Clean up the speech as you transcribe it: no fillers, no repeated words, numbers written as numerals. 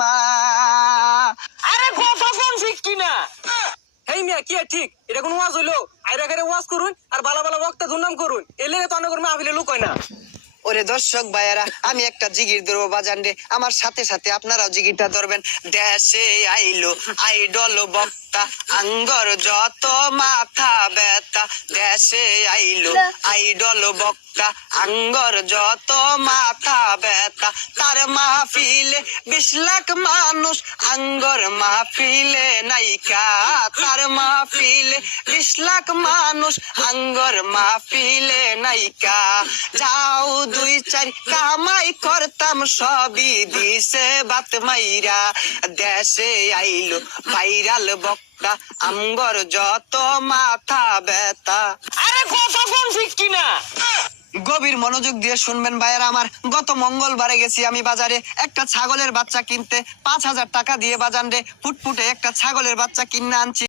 মা। আরে কথা কোন ঠিক কিনা? হেই মিয়া কি ঠিক? এটা কোন ওয়াজ হইলো? আইরা করে ওয়াজ করুন আর বালা বালা বক্তা দুর্নাম করুন। এলে তো অনেক করে মাহফিলে লোক হয় না। ওরে দর্শক ভাইয়ারা, আমি একটা জিগির ধরবো বাজান রে, আমার সাথে সাথে আপনারাও জিগিরটা ধরবেন। দেশে আইলো আইডল বক্তা, আঙ্গর যত মাথা ব্যথা। দেশে আইলো আইডল বক্তা, আঙ্গর যত মাথা ব্যথা। তার মাহফিলে 20 লাখ মানুষ, আঙ্গর মাহফিলে নাইকা। তার মাহফিলে 20 লাখ মানুষ, আঙ্গর মাহফিলে নাইকা। যাও 2-4 কামাই করতাম, সবই দিছে বাত মাইরা। দেশে আইলো ভাইরাল বক্তা, আঙ্গর যত মাথা ব্যথা। আরে কথা কোন ঠিক কিনা? গভীর মনোযোগ দিয়ে শুনবেন ভাইয়েরা আমার। গত মঙ্গলবারে গেছি আমি বাজারে একটা ছাগলের বাচ্চা কিনতে। 5,000 টাকা দিয়ে বাজান রে ফুটফুটে একটা ছাগলের বাচ্চা কিনে আনছি।